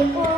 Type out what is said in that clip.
Thank you.